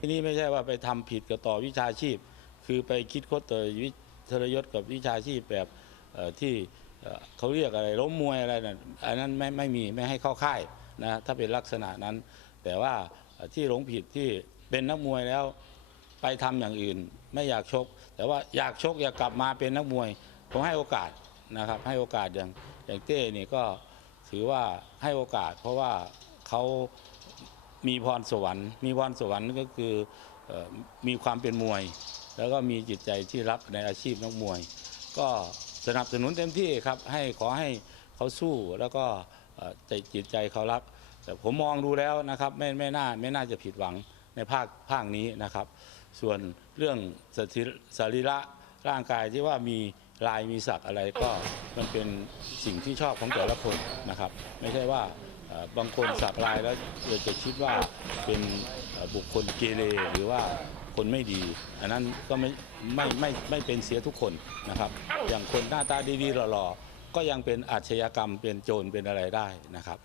ที่นี้ไม่ใช่ว่าไปทำผิดกับต่อวิชาชีพ คือไปคิดคดต่อวิทรยศกับวิชาชีพแบบที่เขาเรียกอะไรล้มมวยอะไรนั่นอันนั้นไม่ไม่มีไม่ให้เข้าค่ายนะถ้าเป็นลักษณะนั้น แต่ว่าที่หลงผิดที่เป็นนักมวยแล้วไปทำอย่างอื่น ไม่อยากชก แต่ว่าอยากชกอยากกลับมาเป็นนักมวยผมให้โอกาสนะครับ ให้โอกาสอย่างอย่างเต้นี่ก็ถือว่าให้โอกาส เพราะว่าเขา มีพรสวรรค์ มีพรสวรรค์ก็คืออมีความเป็นมวย แล้วก็มีจิตใจที่รักในอาชีพนักมวย ก็สนับสนุนเต็มที่ครับ ให้ขอให้เขาสู้แล้วก็ใจจิตใจเขารัก แต่ผมมองดูแล้วนะครับไม่ไม่น่าไม่น่าจะผิดหวังในภาคภาคนี้นะครับ ส่วนเรื่องสถิสรีระร่างกายที่ว่ามีลายมีสักอะไรก็มันเป็นสิ่งที่ชอบของแต่ละคนนะครับ ไม่ใช่ว่า บางคนสักลายแล้วเราจะคิดว่าเป็นบุคคลเกเรหรือว่าคนไม่ดี อันนั้นก็ไม่ไม่ไม่ไม่เป็นเสียทุกคนนะครับ อย่างคนหน้าตาดีๆหล่อๆก็ยังเป็นอาชญากรรมเป็นโจรเป็นอะไรได้นะครับ